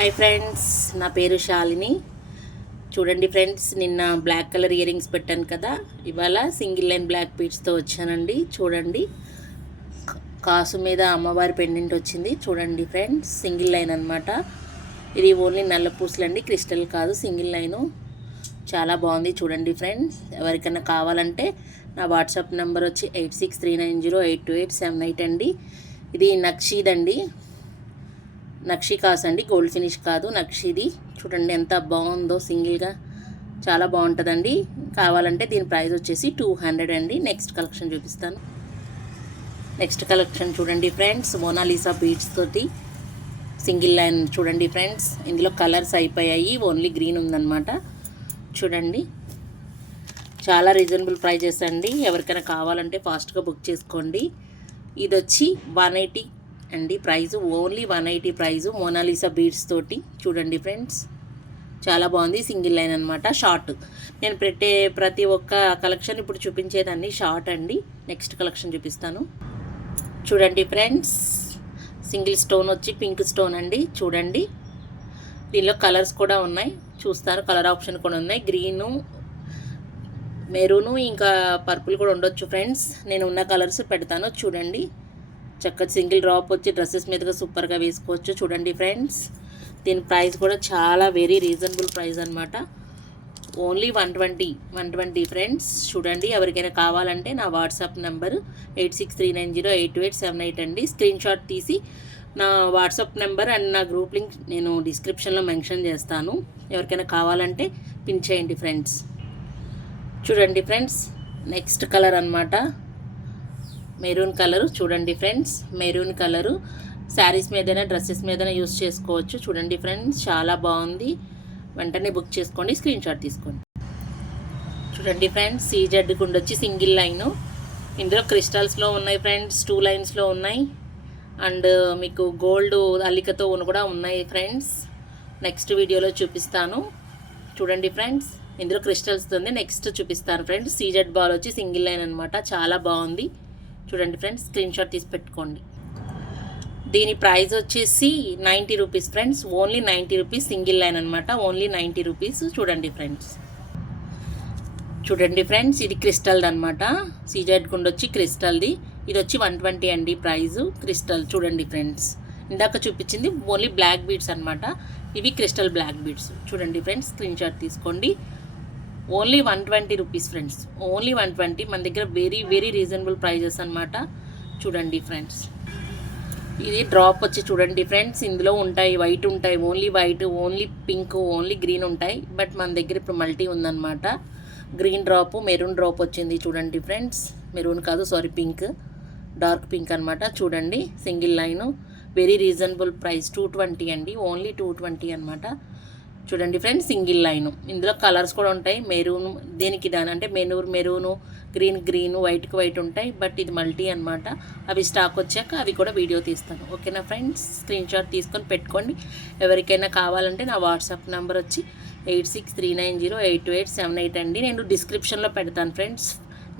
Hi friends, నా పేరు శాలిని. చూడండి ఫ్రెండ్స్, నిన్న బ్లాక్ కలర్ ఇయర్ రింగ్స్ పెట్టాను కదా, ఇవాళ సింగిల్ లైన్ బ్లాక్ బీడ్స్తో వచ్చానండి. చూడండి, కాసు మీద అమ్మవారి పెండెంట్ వచ్చింది. చూడండి ఫ్రెండ్స్, సింగిల్ లైన్ అనమాట. ఇది ఓన్లీ నల్ల పూసలండి, క్రిస్టల్ కాదు, సింగిల్ లైను. చాలా బాగుంది. చూడండి ఫ్రెండ్స్, ఎవరికైనా కావాలంటే నా వాట్సాప్ నెంబర్ వచ్చి 8639082878 అండి. ఇది నక్షీదండి, నక్షి కాసు అండి, గోల్డ్ ఫినిష్ కాదు, నక్షిది. చూడండి ఎంత బాగుందో, సింగిల్గా చాలా బాగుంటుందండి. కావాలంటే దీని ప్రైస్ వచ్చేసి 200 అండి. నెక్స్ట్ కలెక్షన్ చూపిస్తాను. నెక్స్ట్ కలెక్షన్ చూడండి ఫ్రెండ్స్, మోనాలిసా బీడ్స్ తోటి సింగిల్ లైన్. చూడండి ఫ్రెండ్స్, ఇందులో కలర్స్ అయిపోయాయి, ఓన్లీ గ్రీన్ ఉందన్నమాట. చూడండి, చాలా రీజనబుల్ ప్రైజెస్ అండి. ఎవరికైనా కావాలంటే ఫాస్ట్గా బుక్ చేసుకోండి. ఇది వచ్చి 180 అండి price, only 180 price, Mona Lisa beads తోటి. చూడండి ఫ్రెండ్స్, చాలా బాగుంది. సింగిల్ లైన్ అనమాట, షార్ట్. నేను ప్రతి ఒక్క కలెక్షన్ ఇప్పుడు చూపించేదాన్ని షార్ట్ అండి. నెక్స్ట్ కలెక్షన్ చూపిస్తాను. చూడండి ఫ్రెండ్స్, సింగిల్ స్టోన్ వచ్చి పింక్ స్టోన్ అండి. చూడండి, దీనిలో కలర్స్ కూడా ఉన్నాయి, చూస్తారు. కలర్ ఆప్షన్ కూడా ఉన్నాయి, గ్రీను, మెరూను, ఇంకా పర్పుల్ కూడా ఉండొచ్చు ఫ్రెండ్స్. నేను ఉన్న కలర్స్ పెడతాను. చూడండి, చక్కటి సింగిల్ డ్రాప్ వచ్చి డ్రెస్సెస్ మీదుగా సూపర్గా వేసుకోవచ్చు. చూడండి ఫ్రెండ్స్, దీని ప్రైస్ కూడా చాలా వెరీ రీజనబుల్ ప్రైస్ అనమాట. Only 120 friends. చూడండి, ఎవరికైనా కావాలంటే నా వాట్సాప్ నెంబరు 8639082878 అండి. స్క్రీన్ షాట్ తీసి నా వాట్సాప్ నెంబర్ అండ్ నా గ్రూప్ లింక్ నేను డిస్క్రిప్షన్లో మెన్షన్ చేస్తాను. ఎవరికైనా కావాలంటే పిన్ చేయండి ఫ్రెండ్స్. చూడండి ఫ్రెండ్స్, నెక్స్ట్ కలర్ అనమాట, మెరూన్ కలరు. చూడండి ఫ్రెండ్స్, మెరూన్ కలరు శారీస్ మీదైనా డ్రెస్సెస్ మీదైనా యూస్ చేసుకోవచ్చు. చూడండి ఫ్రెండ్స్, చాలా బాగుంది. వెంటనే బుక్ చేసుకోండి, స్క్రీన్ షాట్ తీసుకోండి. చూడండి ఫ్రెండ్స్, సీజెడ్ గుండు వచ్చి సింగిల్ లైను. ఇందులో క్రిస్టల్స్లో ఉన్నాయి ఫ్రెండ్స్, 2 లైన్స్లో ఉన్నాయి, అండ్ మీకు గోల్డ్ అల్లికతో కూడా ఉన్నాయి ఫ్రెండ్స్. నెక్స్ట్ వీడియోలో చూపిస్తాను. చూడండి ఫ్రెండ్స్, ఇందులో క్రిస్టల్స్తో ఉంది, నెక్స్ట్ చూపిస్తాను ఫ్రెండ్స్. సీజెడ్ బాల్ వచ్చి సింగిల్ లైన్ అనమాట, చాలా బాగుంది. చూడండి ఫ్రెండ్స్, స్క్రీన్ షాట్ తీసి పెట్టుకోండి. దీని ప్రైస్ వచ్చేసి 90 rupees friends, only 90 rupees, single line అనమాట, ఓన్లీ 90 రూపీస్. చూడండి ఫ్రెండ్స్, చూడండి ఫ్రెండ్స్, ఇది క్రిస్టల్ది అనమాట. సీజెడ్ గుండు వచ్చి క్రిస్టల్ది. ఇది వచ్చి 120 అండి ప్రైజు, క్రిస్టల్. చూడండి ఫ్రెండ్స్, ఇందాక చూపించింది ఓన్లీ బ్లాక్ బీడ్స్ అనమాట, ఇవి క్రిస్టల్ బ్లాక్ బీడ్స్. చూడండి ఫ్రెండ్స్, స్క్రీన్ షాట్ తీసుకోండి. Only 120 rupees friends, only 120. మన దగ్గర వెరీ వెరీ రీజనబుల్ ప్రైజెస్ అనమాట. చూడండి ఫ్రెండ్స్, ఇది డ్రాప్ వచ్చి చూడండి ఫ్రెండ్స్, ఇందులో ఉంటాయి, వైట్ ఉంటాయి, only white, only pink, only green ఉంటాయి. బట్ మన దగ్గర ఇప్పుడు మల్టీ ఉందన్నమాట. గ్రీన్ డ్రాప్, మెరూన్ డ్రాప్ వచ్చింది. చూడండి ఫ్రెండ్స్, మెరూన్ కాదు, సారీ, పింక్, డార్క్ పింక్ అనమాట. చూడండి, single line, very reasonable price, 220 అండి, ఓన్లీ 220 అనమాట. చూడండి ఫ్రెండ్స్, సింగిల్ లైను. ఇందులో కలర్స్ కూడా ఉంటాయి, మెరూన్, దేనికి దాని అంటే మెరూను, గ్రీన్, వైట్కి వైట్ ఉంటాయి. బట్ ఇది మల్టీ అనమాట. అవి స్టాక్ వచ్చాక అవి కూడా వీడియో తీస్తాను. ఓకేనా ఫ్రెండ్స్, స్క్రీన్ షాట్ తీసుకొని పెట్టుకోండి. ఎవరికైనా కావాలంటే నా వాట్సాప్ నెంబర్ వచ్చి 8639082878 అండి. నేను డిస్క్రిప్షన్లో పెడతాను ఫ్రెండ్స్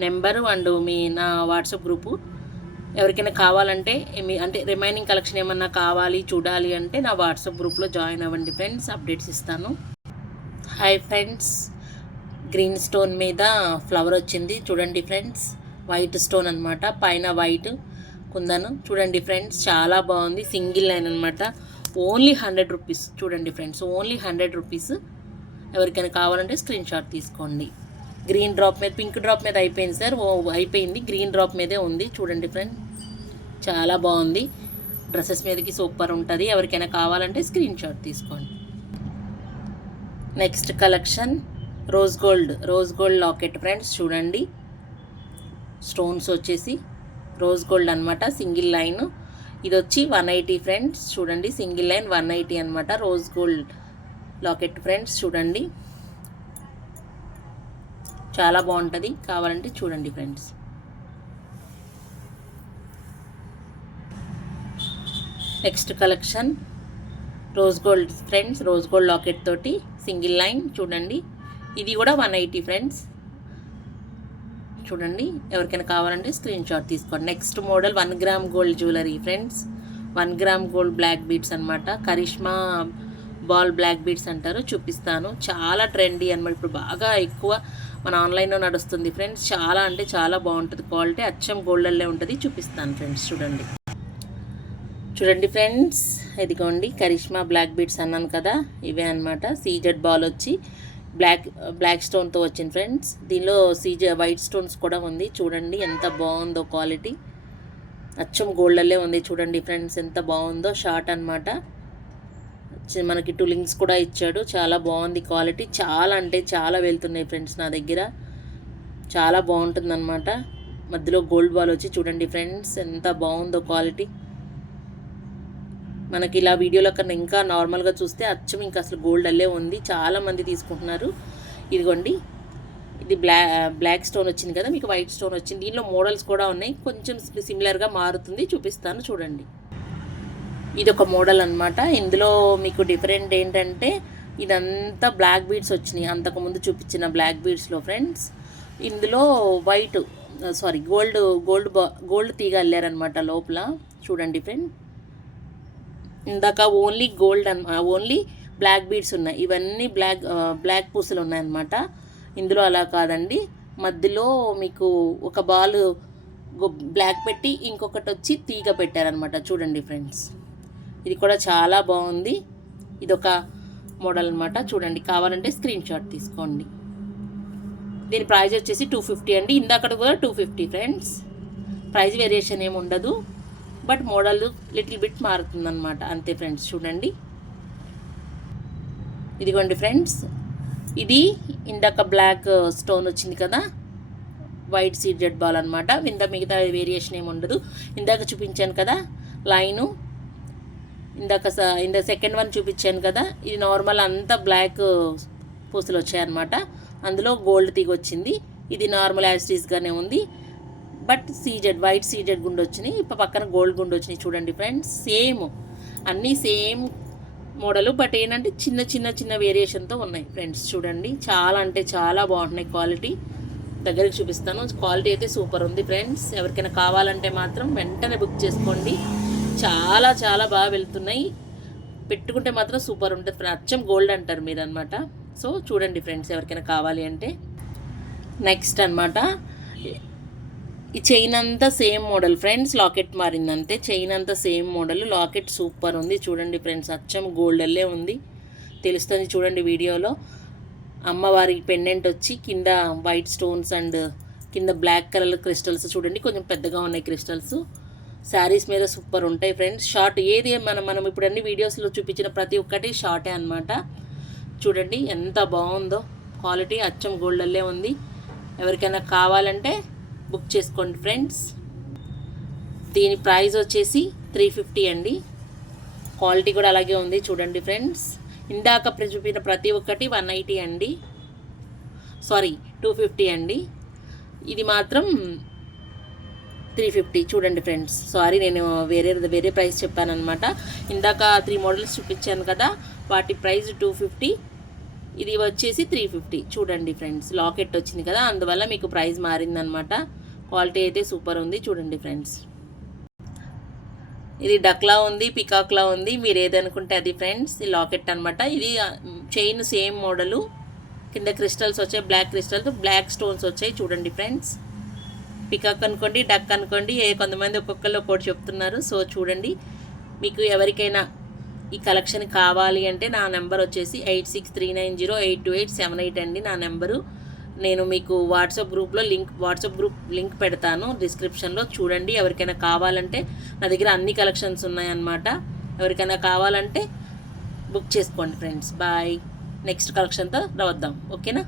నెంబరు అండ్ నా వాట్సాప్ గ్రూపు. ఎవరికైనా కావాలంటే అంటే రిమైనింగ్ కలెక్షన్ ఏమన్నా కావాలి చూడాలి అంటే నా వాట్సాప్ గ్రూప్లో జాయిన్ అవ్వండి ఫ్రెండ్స్, అప్డేట్స్ ఇస్తాను. హాయ్ ఫ్రెండ్స్, గ్రీన్ స్టోన్ మీద ఫ్లవర్ వచ్చింది. చూడండి ఫ్రెండ్స్, వైట్ స్టోన్ అనమాట, పైన వైట్ కుందను. చూడండి ఫ్రెండ్స్, చాలా బాగుంది. సింగిల్ లైన్ అనమాట, ఓన్లీ 100 రూపీస్. చూడండి ఫ్రెండ్స్, ఓన్లీ 100 రూపీస్. ఎవరికైనా కావాలంటే స్క్రీన్ షాట్ తీసుకోండి. గ్రీన్ డ్రాప్ మీద, పింక్ డ్రాప్ మీద అయిపోయింది సార్, అయిపోయింది, గ్రీన్ డ్రాప్ మీదే ఉంది. చూడండి ఫ్రెండ్, చాలా బాగుంది, డ్రెస్సెస్ మీదకి సూపర్ ఉంటుంది. ఎవరికైనా కావాలంటే స్క్రీన్ షాట్ తీసుకోండి. Next collection rose gold locket friends. చూడండి, స్టోన్స్ వచ్చేసి రోజ్ గోల్డ్ అనమాట, సింగిల్ లైన్. ఇది వచ్చి 180 ఫ్రెండ్స్. చూడండి, సింగిల్ లైన్ 180 అనమాట, రోజ్ గోల్డ్ లాకెట్ ఫ్రెండ్స్. చూడండి, చాలా బాగుంటుంది, కావాలంటే చూడండి friends. Next collection rose gold friends, rose gold locket తోటి సింగిల్ లైన్. చూడండి, ఇది కూడా 180 ఫ్రెండ్స్. చూడండి, ఎవరికైనా కావాలంటే స్క్రీన్ షాట్ తీసుకోండి. Next model 1 gram gold jewellery friends, 1 gram gold black beads అనమాట. కరిష్మా బాల్ బ్లాక్ బీడ్స్ అంటారు, చూపిస్తాను. చాలా ట్రెండీ అనమాట, ఇప్పుడు బాగా ఎక్కువ మన ఆన్లైన్లో నడుస్తుంది ఫ్రెండ్స్. చాలా అంటే చాలా బాగుంటుంది క్వాలిటీ, అచ్చం గోల్డల్లే ఉంటుంది. చూపిస్తాను ఫ్రెండ్స్, చూడండి. చూడండి ఫ్రెండ్స్, ఇదిగోండి కరిష్మా బ్లాక్ బీడ్స్ అన్నాను కదా, ఇవే అనమాట. సీజెడ్ బాల్ వచ్చి బ్లాక్ స్టోన్తో వచ్చింది ఫ్రెండ్స్. దీనిలో వైట్ స్టోన్స్ కూడా ఉంది. చూడండి ఎంత బాగుందో క్వాలిటీ, అచ్చం గోల్డల్లే ఉంది. చూడండి ఫ్రెండ్స్ ఎంత బాగుందో. షార్ట్ అనమాట, మనకి 2 లింక్స్ కూడా ఇచ్చాడు. చాలా బాగుంది క్వాలిటీ, చాలా అంటే చాలా వెళ్తున్నాయి ఫ్రెండ్స్ నా దగ్గర. చాలా బాగుంటుంది అనమాట. మధ్యలో గోల్డ్ బాల్ వచ్చి చూడండి ఫ్రెండ్స్ ఎంత బాగుందో క్వాలిటీ. మనకి ఇలా వీడియోలో కన్నా ఇంకా నార్మల్గా చూస్తే అచ్చం ఇంకా అసలు గోల్డ్ అల్లే ఉంది. చాలామంది తీసుకుంటున్నారు. ఇదిగోండి, ఇది బ్లాక్ స్టోన్ వచ్చింది కదా, మీకు వైట్ స్టోన్ వచ్చింది. దీనిలో మోడల్స్ కూడా ఉన్నాయి, కొంచెం సిమిలర్గా మారుతుంది. చూపిస్తాను చూడండి. ఇది ఒక మోడల్ అనమాట. ఇందులో మీకు డిఫరెంట్ ఏంటంటే ఇదంతా బ్లాక్ బీడ్స్ వచ్చినాయి అంతకుముందు చూపించిన బ్లాక్ బీడ్స్లో ఫ్రెండ్స్. ఇందులో గోల్డ్ తీగ అల్లారనమాట లోపల. చూడండి ఫ్రెండ్, ఇందాక ఓన్లీ బ్లాక్ బీడ్స్ ఉన్నాయి, ఇవన్నీ బ్లాక్ పూసలు ఉన్నాయన్నమాట. ఇందులో అలా కాదండి, మధ్యలో మీకు ఒక బాల్ బ్లాక్ పెట్టి ఇంకొకటి వచ్చి తీగ పెట్టారనమాట. చూడండి ఫ్రెండ్స్, ఇది కూడా చాలా బాగుంది. ఇదొక మోడల్ అనమాట. చూడండి, కావాలంటే స్క్రీన్ షాట్ తీసుకోండి. దీని ప్రైస్ వచ్చేసి 250 అండి. ఇందాక కూడా 250 ఫ్రెండ్స్. ప్రైస్ వేరియేషన్ ఏమి ఉండదు, బట్ మోడల్ లిటిల్ బిట్ మారుతుందన్నమాట, అంతే ఫ్రెండ్స్. చూడండి, ఇదిగోండి ఫ్రెండ్స్, ఇది ఇందాక బ్లాక్ స్టోన్ వచ్చింది కదా, వైట్ సీజెడ్ బాల్ అనమాట. మిగతా వేరియేషన్ ఏమి ఉండదు. ఇందాక చూపించాను కదా లైను, ఇందాక సెకండ్ వన్ చూపించాను కదా, ఇది నార్మల్ అంతా బ్లాక్ పూసలు వచ్చాయన్నమాట. అందులో గోల్డ్ తీగ వచ్చింది. ఇది నార్మల్ యాజిటీస్గానే ఉంది, బట్ వైట్ సీజెడ్ గుండు వచ్చినాయి. ఇప్పుడు పక్కన గోల్డ్ గుండు వచ్చినాయి. చూడండి ఫ్రెండ్స్, అన్నీ సేమ్ మోడలు, బట్ ఏంటంటే చిన్న వేరియేషన్తో ఉన్నాయి ఫ్రెండ్స్. చూడండి, చాలా అంటే చాలా బాగుంటున్నాయి క్వాలిటీ. దగ్గరికి చూపిస్తాను. క్వాలిటీ అయితే సూపర్ ఉంది ఫ్రెండ్స్. ఎవరికైనా కావాలంటే మాత్రం వెంటనే బుక్ చేసుకోండి. చాలా చాలా బాగా వెళ్తున్నాయి. పెట్టుకుంటే మాత్రం సూపర్ ఉంటుంది. అచ్చం గోల్డ్ అంటారు మీరు అనమాట. సో చూడండి ఫ్రెండ్స్, ఎవరికైనా కావాలి అంటే. నెక్స్ట్ అనమాట, ఈ చైన్ అంతా సేమ్ మోడల్ ఫ్రెండ్స్. లాకెట్ మారిందంతే, చైన్ అంతా సేమ్ మోడల్. లాకెట్ సూపర్ ఉంది. చూడండి ఫ్రెండ్స్, అచ్చం గోల్డల్లే ఉంది, తెలుస్తుంది. చూడండి వీడియోలో. అమ్మవారి పెండెంట్ వచ్చి కింద వైట్ స్టోన్స్ అండ్ కింద బ్లాక్ కలర్ క్రిస్టల్స్. చూడండి, కొంచెం పెద్దగా ఉన్నాయి క్రిస్టల్స్. శారీస్ మీద సూపర్ ఉంటాయి ఫ్రెండ్స్. షార్ట్ ఏది మనం ఇప్పుడు అన్ని వీడియోస్లో చూపించిన ప్రతి ఒక్కటి షార్టే అనమాట. చూడండి ఎంత బాగుందో క్వాలిటీ, అచ్చం గోల్డల్లే ఉంది. ఎవరికైనా కావాలంటే బుక్ చేసుకోండి ఫ్రెండ్స్. దీని ప్రైస్ వచ్చేసి 350 అండి. క్వాలిటీ కూడా అలాగే ఉంది. చూడండి ఫ్రెండ్స్, ఇందాక చూపిన ప్రతి ఒక్కటి 180 అండి, 250 అండి. ఇది మాత్రం 350. చూడండి ఫ్రెండ్స్, నేను వేరే ప్రైస్ చెప్పానమాట. ఇందాక 3 మోడల్స్ చూపించాను కదా, వాటి ప్రైస్ 250, ఇది వచ్చేసి 350. చూడండి ఫ్రెండ్స్, లాకెట్ వచ్చింది కదా, అందువల్ల మీకు ప్రైస్ మారిందనమాట. క్వాలిటీ అయితే సూపర్ ఉంది. చూడండి ఫ్రెండ్స్, ఇది డక్లా ఉంది, పికాక్లా ఉంది, మీరు ఏదనుకుంటే అది ఫ్రెండ్స్. ఈ లాకెట్ అనమాట. ఇది చైన్ సేమ్ మోడలు, కింద క్రిస్టల్స్ వచ్చాయి, బ్లాక్ క్రిస్టల్స్, బ్లాక్ స్టోన్స్ వచ్చాయి. చూడండి ఫ్రెండ్స్, పికాక్ అనుకోండి, డక్ అనుకోండి, కొంతమంది ఒక్కొక్కరు చెప్తున్నారు. సో చూడండి, మీకు ఎవరికైనా ఈ కలెక్షన్ కావాలి అంటే నా నెంబర్ వచ్చేసి 8639082878 అండి నా నెంబరు. నేను మీకు వాట్సాప్ గ్రూప్ లింక్ పెడతాను డిస్క్రిప్షన్లో. చూడండి, ఎవరికైనా కావాలంటే నా దగ్గర అన్ని కలెక్షన్స్ ఉన్నాయన్నమాట. ఎవరికైనా కావాలంటే బుక్ చేసుకోండి ఫ్రెండ్స్. బాయ్. నెక్స్ట్ కలెక్షన్తో వద్దాం, ఓకేనా.